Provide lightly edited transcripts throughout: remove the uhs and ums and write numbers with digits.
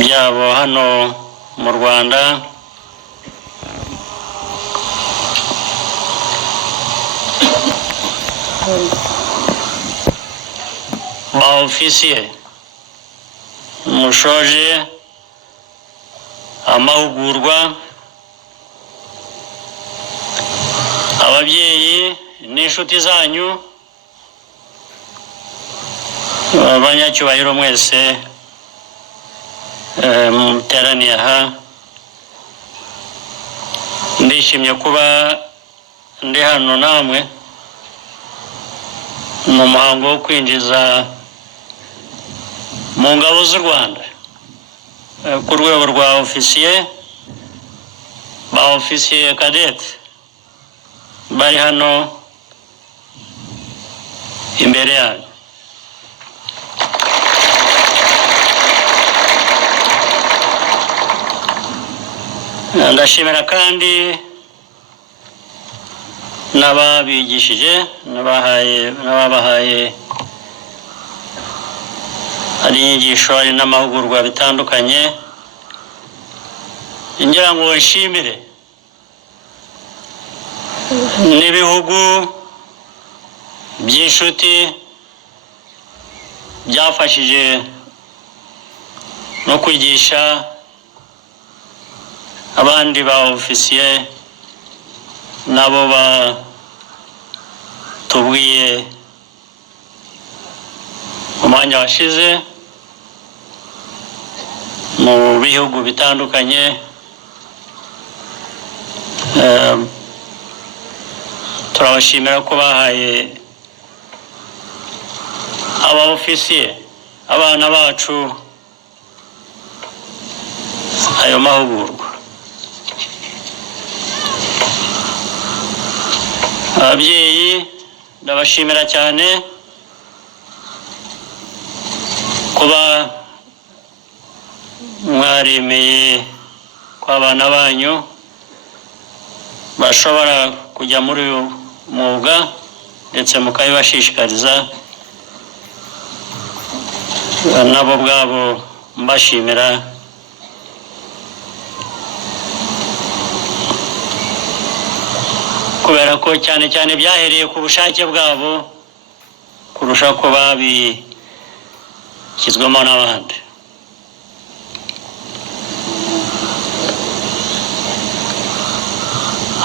byabo hano mu Rwanda ba ofisiye mushoje amahugurwa, ababyeyi n'inshuti zanyu, abanyacyubahiro mwese muteraniye aha, ndishimye kuba ndi hano namwe mu muhango wo kwinjiza mu ngabo z'u Rwanda ku rwego rwa ofisiye, ba ofisiye kadete bari hano imbere yanyu. Ndashimira kandi n'ababigishije n'ababahaye ari inyigisho ari n'amahugurwa bitandukanye. Ngira ngo nshimire n'ibihugu by'inshuti byafashije no kwigisha abandi ba ofisiye nabo batubwiye umwanya washize mu bihugu bitandukanye. Turabashimira ko bahaye aba ofisiye abana bacu ayo mahugurwa. Ababyeyi ndabashimira cyane kuba mwaremeye ko abana banyu bashobora kujya muri uyu mwuga ndetse mukabibashishikariza. Nabo ubwabo mbashimira kubera ko cyane cyane byahereye ku bushake bwabo kurusha ko babishyizwemo n'abandi.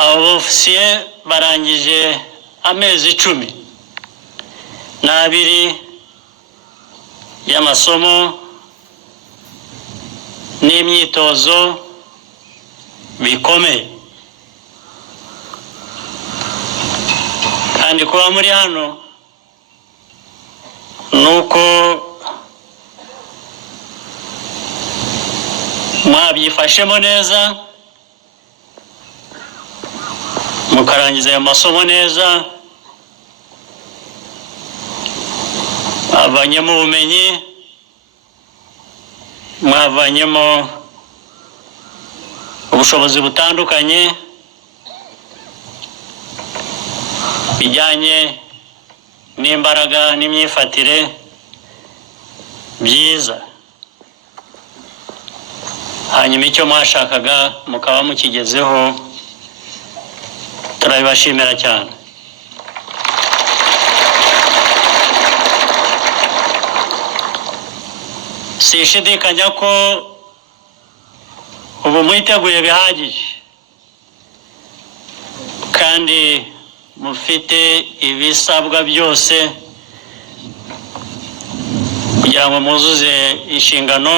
Abo ofisiye barangije amezi 12 y'amasomo n'imyitozo bikomeye, kandi kuba muri hano nuko mwabyifashemo neza mukarangiza ayo masomo neza, mwavanyemo ubumenyi, mwavanyemo ubushobozi butandukanye bijyanye n'imbaraga n'imyifatire byiza, hanyuma icyo mwashakaga mukaba mukigezeho. Turabibashimira cyane. Sishidikanya ko ubu mwiteguye bihagije kandi mufite ibisabwa byose kugira ngo muzuze inshingano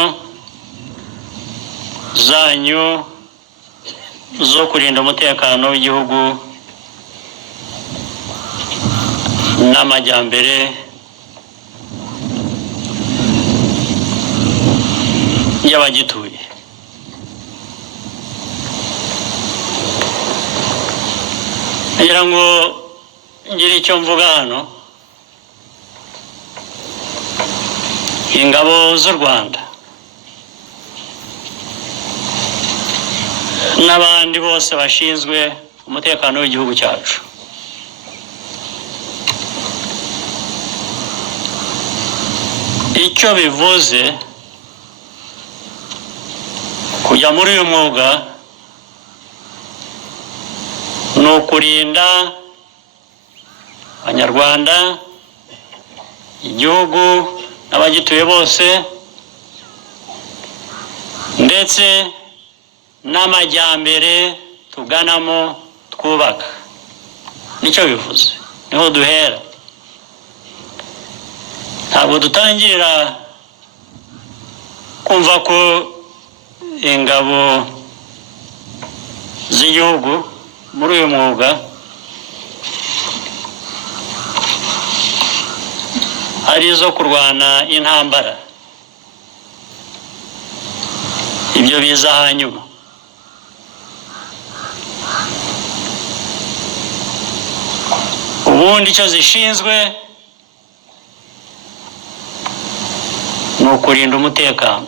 zanyu zo kurinda umutekano w'igihugu n'amajyambere y'abagituye. Ngira ngo ngire icyo mvuga hano. Ingabo z'u Rwanda n'abandi bose bashinzwe umutekano w'igihugu cyacu icyo bivuze kujya muri uyu mwuga ni ukurinda abanyarwanda, igihugu n'abagituye bose, ndetse n'amajyambere tuganamo twubaka. Nicyo bivuze, niho duhera. Ntabwo dutangirira kumva ko ingabo z'igihugu muri uyu mwuga ari izo kurwana intambara. Ibyo biza hanyuma. Ubundi icyo zishinzwe ni ukurinda umutekano.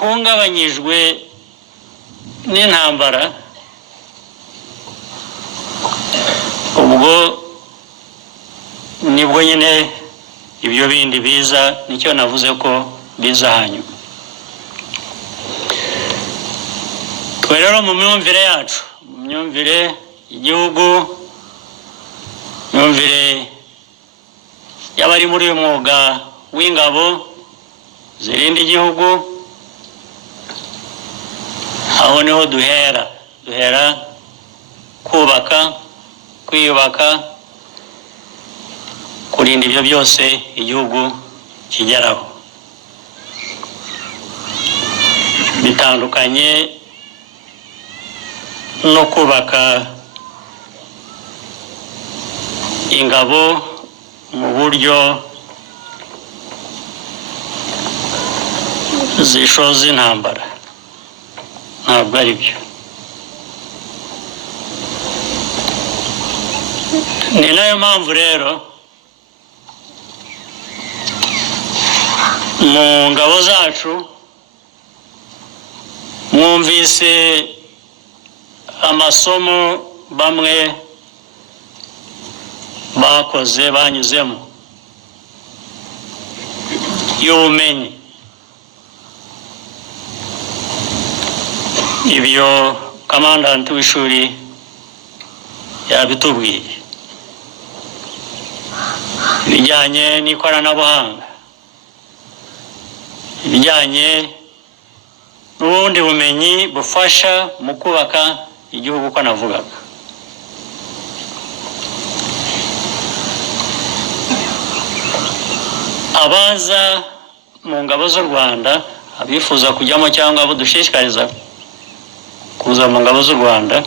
Hungabanyijwe n'intambara, ubwo nibwo nyine ibyo bindi biza. Nicyo navuze ko biza hanyuma. Twe rero mu myumvire yacu, mu myumvire y'igihugu, myumvire y'abari muri uyu mwuga w'ingabo zirinda igihugu, aho niho duhera kubaka, kwiyubaka, kurinda ibyo byose igihugu kigeraho. Bitandukanye no kubaka ingabo mu buryo zishoza intambara. Ntabwo ari byo. Ni nayo mpamvu rero mu ngabo zacu mwumvise amasomo bamwe bakoze banyuzemo y'ubumenyi. Ibyo kamandanti w'ishuri yabitubwiye, ibijyanye n'ikoranabuhanga, ibijyanye n'ubundi bumenyi bufasha mu kubaka igihugu uko navugaga. Abaza mu ngabo z'u Rwanda, abifuza kujyamo cyangwa abo dushishikariza kuza mu ngabo z'u Rwanda,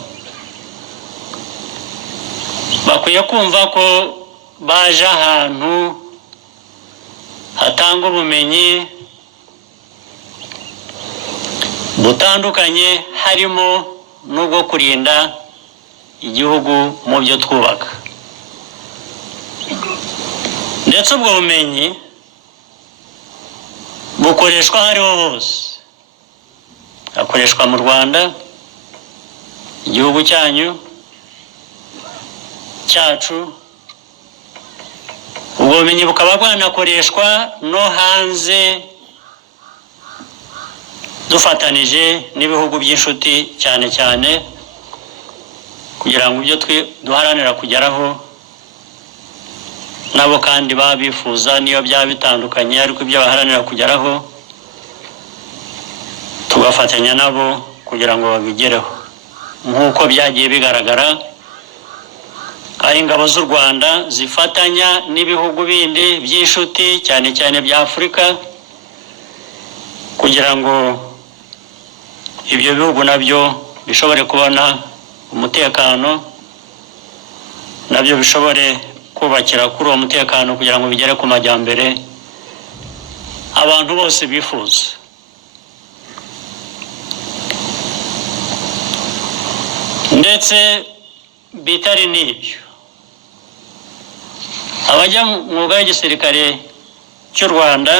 bakwiye kumva ko baje ahantu hatanga ubumenyi butandukanye, harimo n'ubwo kurinda igihugu mu byo twubaka. Ndetse ubwo bumenyi bukoreshwa aho ariho hose. Hakoreshwa mu Rwanda, igihugu cyanyu cyacu. Ubwo bumenyi bukaba bwanakoreshwa no hanze, dufatanije n'ibihugu by'inshuti cyane cyane, kugira ngo ibyo duharanira kugeraho nabo kandi babifuza, niyo byaba bitandukanye, ariko ibyo baharanira kugeraho tugafatanya nabo kugira ngo babigereho. Nk'uko byagiye bigaragara, ari ingabo z'u Rwanda zifatanya n'ibihugu bindi by'inshuti cyane cyane bya Afurika, kugira ngo ibyo bihugu nabyo bishobore kubona umutekano, nabyo bishobore kubakira kuri uwo mutekano kugira ngo bigere ku majyambere abantu bose bifuza. Ndetse bitari n'ibyo, abajya mu mwuga w'igisirikare cy'u Rwanda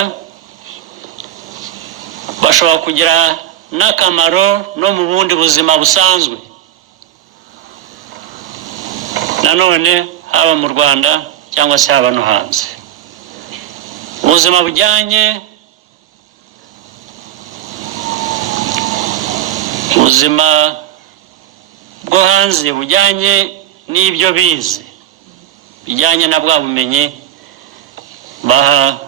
bashobora kugira n'akamaro no mu bundi buzima busanzwe. Nanone haba mu Rwanda cyangwa se haba no hanze, ubuzima bujyanye ubuzima bwo hanze bujyanye n'ibyo bize, bijyanye na bwa bumenyi baha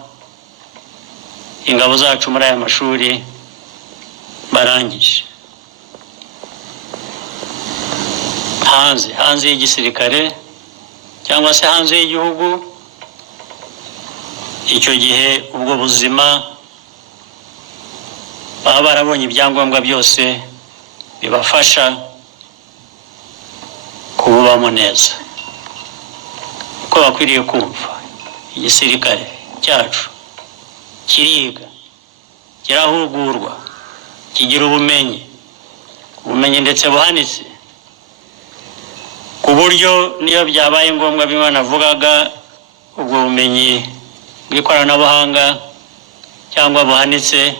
ingabo zacu muri aya mashuri barangije. Hanze y'igisirikare cyangwa se hanze y'igihugu, icyo gihe ubwo buzima baba barabonye ibyangombwa byose bibafasha kububamo neza. Ko bakwiriye kumva igisirikare cyacu kiriga, kirahugurwa, kigira ubumenyi ndetse buhanitse, ku buryo niyo byabaye ngombwa bimwe navugaga, ubwo bumenyi bw'ikoranabuhanga cyangwa buhanitse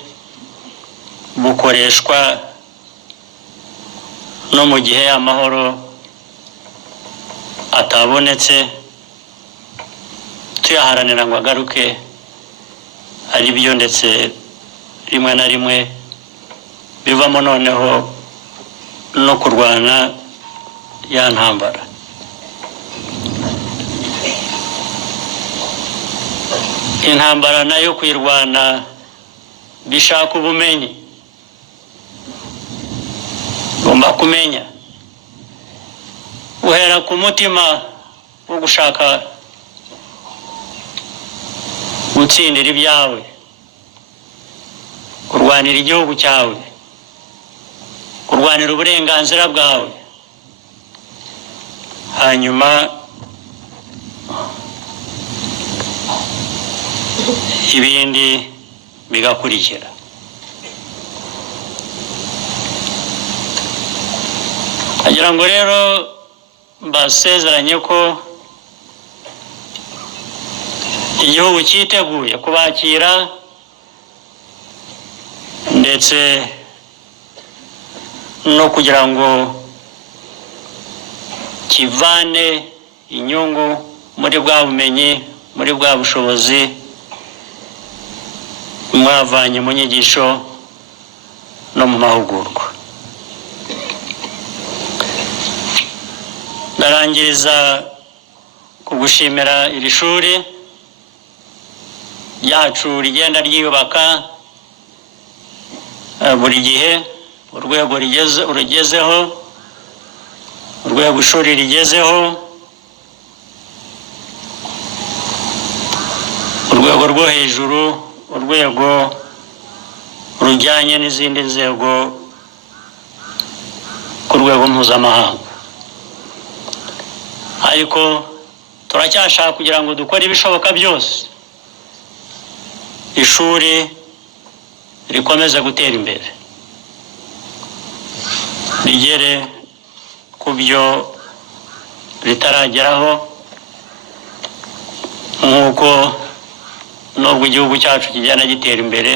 bukoreshwa no mu gihe amahoro atabonetse, tuyaharanira ngo agaruke, ari byo ndetse rimwe na rimwe bivamo noneho no kurwana ya ntambara. Intambara nayo kuyirwana bishaka ubumenyi. Ugomba kumenya uhera ku mutima wo gushaka gutsindira ibyawe, kurwanira igihugu cyawe, kurwanira uburenganzira bwawe, hanyuma ibindi bigakurikira. Agira ngo rero mbasezeranye ko igihugu cyiteguye kubakira ndetse no kugira ngo kivane inyungu muri bwa bumenyi, muri bwa bushobozi mwavanye mu nyigisho no mu mahugurwa. Ndarangiriza kugushimira iri shuri ryacu rigenda ryiyubaka buri gihe, urwego rugezeho, urwego ishuri rigezeho, urwego rwo hejuru, urwego rujyanye n'izindi nzego ku rwego mpuzamahanga. Ariko turacyashaka kugira ngo dukore ibishoboka byose ishuri rikomeze gutera imbere, rigere ku byo ritarageraho, nk'uko nubwo igihugu cyacu kigenda gitera imbere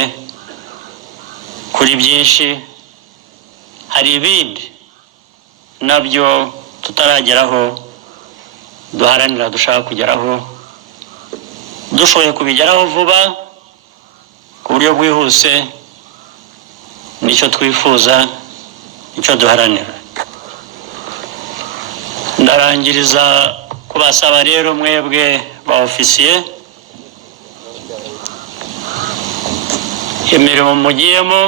kuri byinshi, hari ibindi nabyo tutarageraho duharanira, dushaka kugeraho, dushoboye kubigeraho vuba ku buryo bwihuse. Nicyo twifuza, nicyo duharanira. Ndarangiriza kubasaba rero mwebwe ba ofisiye, imirimo mugiyemo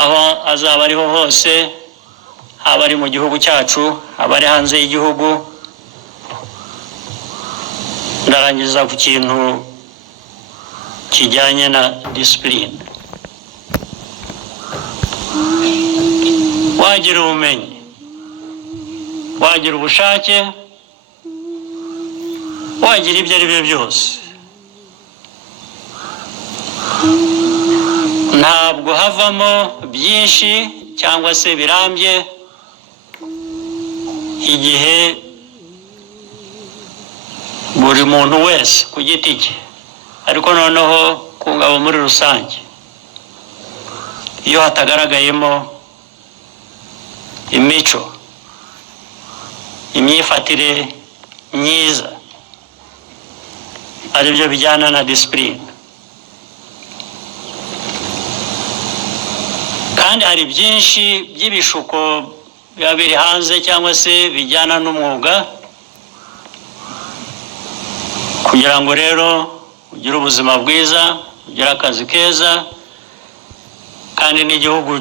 aho azaba ariho hose, haba ari mu gihugu cyacu, haba ari hanze y'igihugu, ndarangiza ku kintu kijyanye na discipline. Wagira ubumenyi, wagira ubushake, wagira ibyo ari byo byose, ntabwo havamo byinshi cyangwa se birambye igihe buri muntu wese ku giti cye ariko noneho ku ngabo muri rusange iyo hatagaragayemo imico, imyifatire myiza, aribyo bijyana na discipline, kandi hari byinshi by'ibishuko biba biri hanze cyangwa se bijyana n'umwuga. Kugira ngo rero ugire ubuzima bwiza, ugire akazi keza, kandi n'igihugu